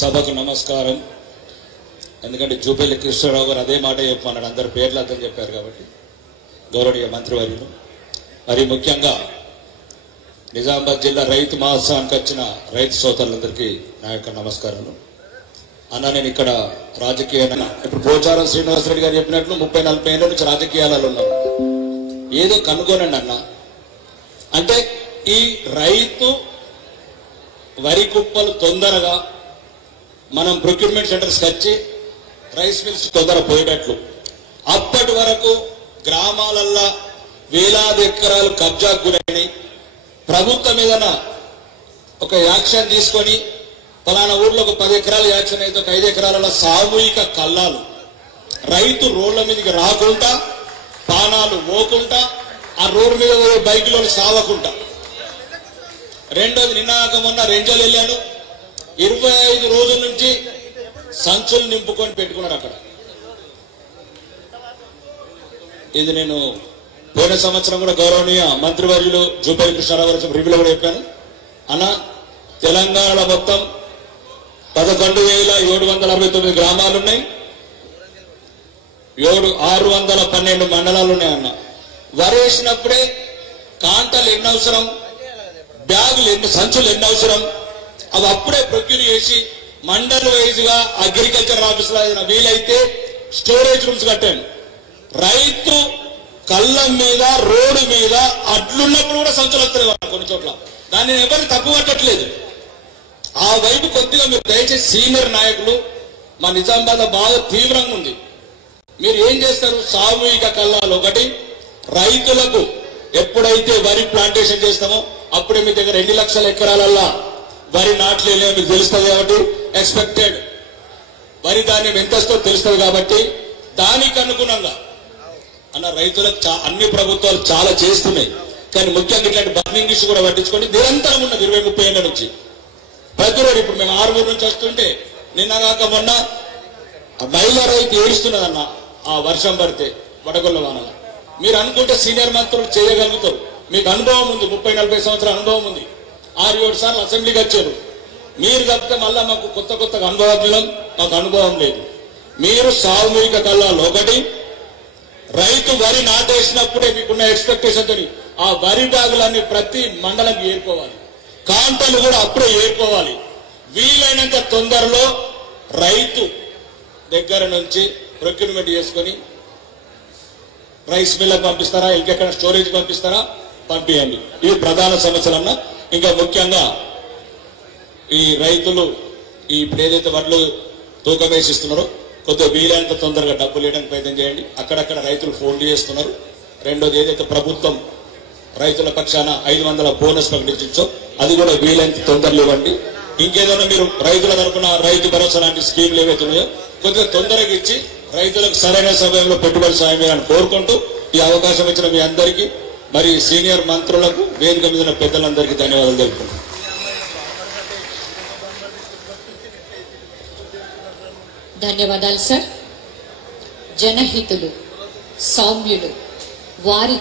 సభకు నమస్కారం. ఎందుకంటే జూపల్లి కృష్ణారావు గారు అదే మాట చెప్పమన్నాడు, అందరి పేర్లు అర్థం చెప్పారు కాబట్టి. గౌరవనీయ మంత్రివర్యులు, మరి ముఖ్యంగా నిజామాబాద్ జిల్లా రైతు మహోత్సవానికి వచ్చిన రైతు సోదరులందరికీ నా యొక్క నమస్కారాలు. అన్న, నేను ఇక్కడ రాజకీయ ఇప్పుడు పోచారం శ్రీనివాసరెడ్డి గారు చెప్పినట్లు 30-40 ఏళ్ళ నుంచి రాజకీయాలలో ఉన్నాను. ఏదో కనుగొనండి అన్న, అంటే ఈ రైతు వరి కుప్పలు తొందరగా మనం ప్రొక్యూర్మెంట్ సెంటర్స్కి వచ్చి రైస్ మిల్స్ తొందర పోయేటట్లు, అప్పటి వరకు గ్రామాలల్లో వేలాది ఎకరాలు కబ్జాకు గురైనాయి. ప్రభుత్వం ఏదైనా ఒక యాక్షన్ తీసుకొని ఫలానా ఊర్లో ఒక 10 ఎకరాలు యాక్షన్ అయితే ఒక 5 ఎకరాల సామూహిక కల్లాలు, రైతు రోడ్ల మీదకి రాకుండా, పానాలు పోకుండా, ఆ రోడ్డు మీద బైకులో సావకుండా. రెండోది, నిన్నాక మొన్న రెంజల్ వెళ్ళాను, 25 రోజుల నుంచి సంచులు నింపుకొని పెట్టుకున్నాడు అక్కడ. ఇది నేను పోయిన సంవత్సరం కూడా గౌరవనీయ మంత్రివర్యులు జూపల్లి కృష్ణారావు గారు రివ్యూలో కూడా చెప్పాను. అన్న, తెలంగాణ మొత్తం 11,769 గ్రామాలున్నాయి, 612 మండలాలు ఉన్నాయి అన్న. వరేసినప్పుడే కాంటలు ఎన్ని అవసరం, బ్యాగులు ఎన్ని, సంచులు ఎన్ని అవసరం, అవి అప్పుడే ప్రొక్యూర్ చేసి మండల్ వైజ్ గా అగ్రికల్చర్ ఆఫీసులో వీలైతే స్టోరేజ్ రూమ్స్ కట్టాను. రైతు కళ్ళం మీద, రోడ్డు మీద అడ్లున్నప్పుడు కూడా సంచులు వస్తున్నాయి కొన్ని చోట్ల. దాన్ని ఎవరిని తప్పు పట్టట్లేదు. ఆ వైపు కొద్దిగా మీరు దయచేసి సీనియర్ నాయకులు, మా నిజామాబాద్ బాగా తీవ్రంగా ఉంది. మీరు ఏం చేస్తారు, సామూహిక కల్లాలు ఒకటి, రైతులకు ఎప్పుడైతే వరి ప్లాంటేషన్ చేస్తామో అప్పుడే మీ దగ్గర 2 లక్షల ఎకరాలల్లా వరి నాట్లు మీకు తెలుస్తుంది కాబట్టి, ఎక్స్పెక్టెడ్ వరి ధాన్యం ఎంత వస్తుందో తెలుస్తుంది కాబట్టి, దానికి అనుగుణంగా అన్న రైతులకు అన్ని ప్రభుత్వాలు చాలా చేస్తున్నాయి. కానీ ముఖ్యంగా ఇట్లాంటి బర్నింగ్ ఇష్యూ కూడా పట్టించుకొని నిరంతరం ఉన్నది 20-30 ఏళ్ల నుంచి. ప్రతి రోజు ఇప్పుడు మేము 6 నుంచి వస్తుంటే నిన్నగాక మొన్న మహిళా రైతు ఏడుస్తున్నదన్న, ఆ వర్షం పడితే వడగొల్ల వానగా. మీరు అనుకుంటే సీనియర్ మంత్రులు చేయగలుగుతారు, మీకు అనుభవం ఉంది, 30-40 సంవత్సరాల అనుభవం ఉంది. 6-7 సార్లు అసెంబ్లీకి వచ్చారు. మీరు తప్పితే మళ్ళా మాకు కొత్తగా అనుభవం, మాకు అనుభవం లేదు. మీరు సామూహిక కల్లాలు ఒకటి, రైతు వరి నాటేసినప్పుడే మీకున్న ఎక్స్పెక్టేషన్ తోని ఆ వరి బ్యాగులన్నీ ప్రతి మండలంకి ఏర్కోవాలి, కాంటలు కూడా అప్పుడే ఏర్కోవాలి. వీలైనంత తొందరలో రైతు దగ్గర నుంచి ప్రొక్యూర్మెంట్ చేసుకుని రైస్ మిల్లకు పంపిస్తారా, ఇంకెక్కడ స్టోరేజ్ పంపిస్తారా, పంపించండి. ఇవి ప్రధాన సమస్యలన్నా. ఇంకా ముఖ్యంగా ఈ రైతులు ఇప్పుడు ఏదైతే వడ్లు తూకం వేసిస్తున్నారో కొద్దిగా వీలైనంత తొందరగా డబ్బులు ఇవ్వడానికి ప్రయత్నం చేయండి. అక్కడక్కడ రైతులు ఫోన్ చేస్తున్నారు. రెండోది, ఏదైతే ప్రభుత్వం రైతుల పక్షాన 500 బోనస్ ప్రకటించో అది కూడా వీలైనంత తొందరలు ఇవ్వండి. ఇంకేదైనా మీరు రైతుల తరఫున రైతు భరోసా లాంటి స్కీమ్లు ఏవైతే ఉన్నాయో కొద్దిగా తొందరగా ఇచ్చి రైతులకు సరైన సమయంలో పెట్టుబడి సాయం చేయాలని కోరుకుంటూ ఈ అవకాశం ఇచ్చిన మీ అందరికీ, మరి సీనియర్ మంత్రులకు, వేదిక మీద ఉన్న పెద్దలందరికీ ధన్యవాదాలు తెలుపుతున్నాను. ధన్యవాదాలు సార్. జనహితులు, సౌమ్యులు, వారి